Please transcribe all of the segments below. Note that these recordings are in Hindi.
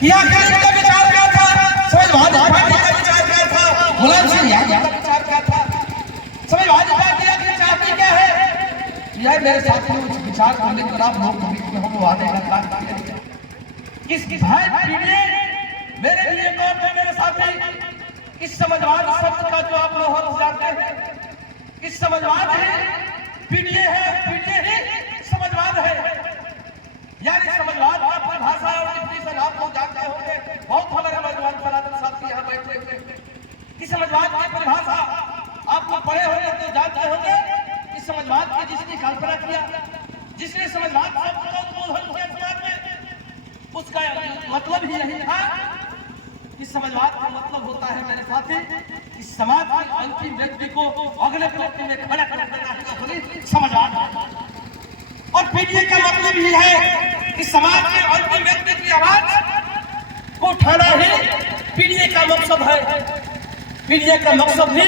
कि आखिर इनका विचार क्या था, समाजवादी पार्टी का विचार क्या था, मुलायम सिंह यादव का विचार क्या था, समाजवादी पार्टी आखिर चाहती क्या है। यह मेरे साथियों उस विचार को लेकर आप लोग हम आने का काम करेंगे। इस भाई पीढ़ी मेरे लिए कौन है मेरे साथी, इस समाजवाद शब्द का जो आप लोग जानते हैं, इस समाजवाद है पीढ़ी है, पीढ़ी ही समाजवाद है। यानी समाजवाद का परिभाषा और डिफिनेशन आप लोग जानते होंगे, बहुत हमारे नौजवान सनातन साथी यहाँ बैठे हुए। इस समाजवाद की परिभाषा आप लोग पढ़े होंगे तो जानते होंगे। इस समाजवाद की जिसने कल्पना किया, जिसने समाजवाद शब्द का उद्बोधन किया समाज में, उसका मतलब ही यही था। इस समाजवाद का मतलब होता है मेरे साथी, इस समाज के अंतिम व्यक्ति को अगले व्यक्ति में खड़ा कर देना है समाजवाद। और पीढ़ी का मतलब ही है कि समाज के अंतिम व्यक्ति की आवाज को उठाना ही पीढ़ी का मकसद है। पीढ़ी का मकसद ही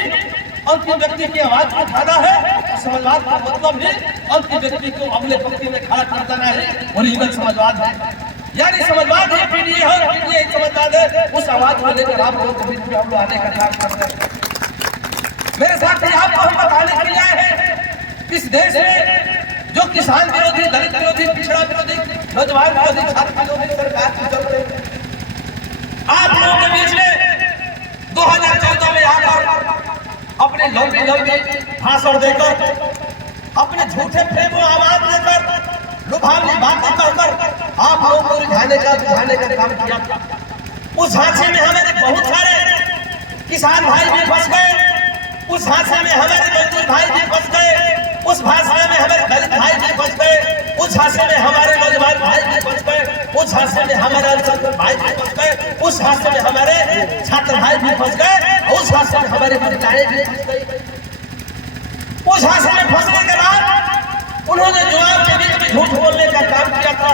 अंतिम व्यक्ति की आवाज को उठाना है। समाजवाद का मतलब ही अंतिम व्यक्ति को अगले व्यक्ति में खड़ा कर देना है, ओरिजिनल समाजवाद है। यानी समाजवाद ही पीढ़ी है, पीढ़ी एक समाजवाद है। उस आवाज को लेकर आप लोगों के बीच में हम लोग आने का काम करते हैं। मेरे साथ आपको हम बताने के लिए आए हैं, इस देश में जो किसान विरोधी, दलित विरोधी, पिछड़ा विरोधी, नौजवान विरोधी, छात्र विरोधी सरकार की चल रही है, आप लोगों के बीच में 2014 में आकर अपने लंबी भाषण देकर, अपने झूठे प्रेम और आवाज देकर, लुभावनी बातें कहकर आप लोगों को रिझाने का काम किया। उस झांसे में हमारे बहुत सारे किसान भाई भी फंस गए, उस झांसे में हमारे मजदूर भाई भी फंस गए, उस भाषा में हमारे दलित भाई भी फंस गए, उस झांसे में हमारे नौजवान भाई भी फंस गए, उस झांसे में हमारे अल्पसंख्यक भाई भी फंस गए, उस झांसे में हमारे छात्र भाई भी फंस गए, उस झांसे में हमारे महिलाएं भी फंस गई। उस झांसे में फंसने के बाद उन्होंने जो आपके बीच में झूठ बोलने का काम किया था,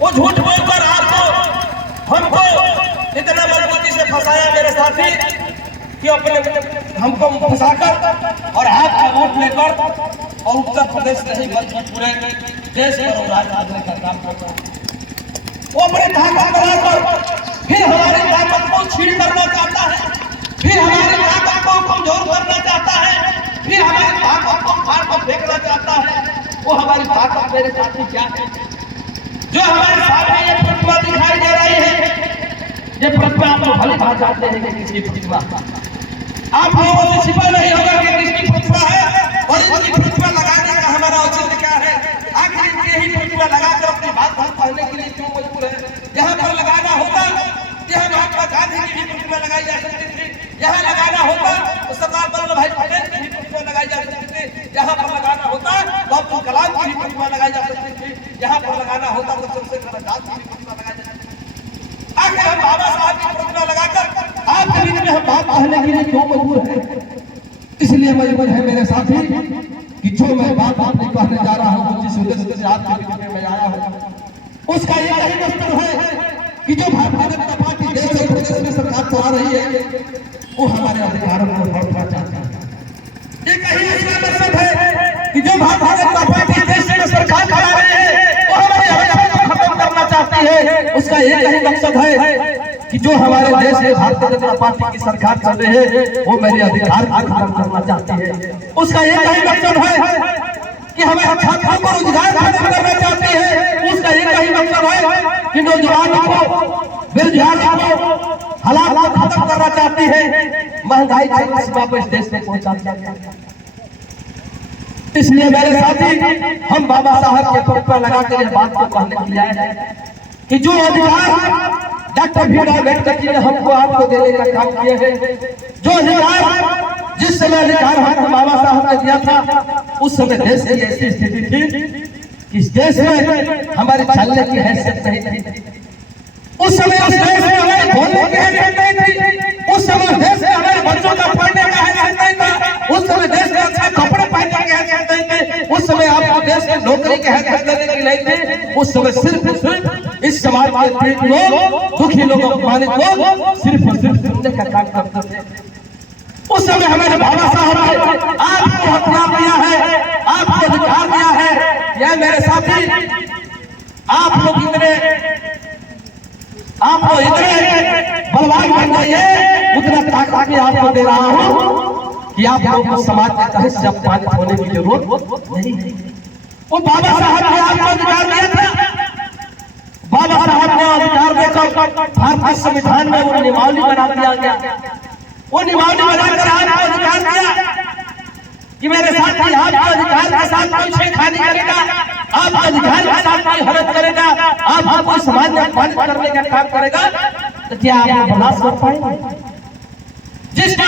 वो झूठ बोलकर आपको हमको इतना मजबूती से फंसाया मेरे साथी कि अपने हमको फंसाकर और आपका वोट लेकर और उत्तर प्रदेश नहीं बल्कि पूरे देश पर राज करने का काम करता है। वो अपने ताकत बनाकर फिर हमारी ताकत को छीन करना चाहता है, फिर हमारी ताकत को कमजोर करना चाहता है, फिर हमारी ताकत को फाड़ कर फेंकना चाहता है। वो हमारी ताकत मेरे साथी क्या है, जो हमारे सामने ये प्रतिभा दिखाई दे रही है, ये प्रतिभा आप लोग भली भांति जानते हैं कि किसकी प्रतिभा, आप लोगों से छिपा नहीं होगा कि किसकी प्रतिभा है और इनकी प्रतिभा लगाने का हमारा औचित्य क्या है। आखिर इनकी ही प्रतिभा लगाकर अपनी बात हम कहने के लिए क्यों मजबूर है। यहाँ पर लगाना होता, यहाँ महात्मा गांधी की भी प्रतिभा लगाई जा सकती थी, यहाँ लगाना होता तो सरदार वल्लभ भाई पटेल की भी प्रतिभा लगाई जा सकती थी, यहाँ पर लगाना होता तो अब्दुल कलाम की भी प्रतिभा लगाई जा सकती थी, यहाँ पर लगाना होता तो चंद्रशेखर आजाद की भी प्रतिभा लगाई जा सकती थी। आखिर हम बाबा साहब की प्रतिभा लगाकर आपके बीच में हम बात कहने के लिए क्यों मजबूर है। इसलिए मजबूर है मेरे साथी कि जो मैं बात आपने कहने जा रहा हूँ, जिस उद्देश्य से आपके बीच में मैं आया हूँ, उसका यही मकसद है कि जो भारतीय जनता पार्टी देश और प्रदेश में सरकार चला रही है, वो हमारे अधिकारों को बढ़ाना चाहती है। एक ही इसका मकसद है कि जो भारतीय जनता पार्टी देश में सरकार चला रही है, वो हमारे अधिकारों को खत्म करना चाहती है। उसका एक ही मकसद है कि जो हमारे देश में भारतीय जनता पार्टी की सरकार चल रही है, वो मेरे अधिकार को खत्म करना चाहती है। उसका एक ही मकसद है कि हमारे छात्रों को रोजगार खत्म करना चाहती है। उसका एक ही मकसद है कि नौजवानों को, बेरोजगारों को, हालात को खत्म करना चाहती है, महंगाई को इस देश में पहुंचाना चाहती है। इसलिए मेरे साथी हम बाबा साहब के प्रतिभा लगाकर इस बात को कहने के लिए आए हैं कि जो अधिकार डॉक्टर भीमराव अम्बेडकर जी ने हमको आपको देने का काम किया है, जो अधिकार जिस समय अधिकार हमको बाबा साहब ने दिया था, उस समय देश की ऐसी स्थिति थी कि इस देश में हमारे चलने की हैसियत नहीं थी। उस समय उस देश में हमारे बोलने की हैसियत नहीं थी, उस समय देश में हमारे बच्चों का पढ़ने का हैसियत नहीं था, उस समय देश में अच्छा कपड़े पहनने की हैसियत नहीं थी, उस समय आपको देश में नौकरी की हैसियत देने की नहीं थी। उस समय सिर्फ इस समाज के पीड़ित लोग, दुखी लोग, अपमानित लोग सिर्फ सुनने का काम करते थे। उस समय हमारे बाबा साहब ने आपको हथियार दिया है, आपको अधिकार दिया है। यह मेरे साथी आप लोग इतने आप तो इतने बलवान बन जाइए, उतना ताकत भी आपको दे रहा हूँ कि आप लोगों को समाज के तहत से अपमानित होने की जरूरत नहीं है। वो बाबा साहब ने आपको अधिकार दिया था, बाबा साहब ने अधिकार देकर भारतीय संविधान में वो नियमावली बना दिया गया। वो नियमावली बनाकर आपको अधिकार दिया कि मेरे साथी आपको अधिकार के साथ कोई छेड़खानी करेगा, आप अधिकार के साथ कोई हरकत करेगा, आप आपको समाज में अपमानित करने का काम करेगा, तो क्या आप बर्दाश्त कर पाएंगे? जिस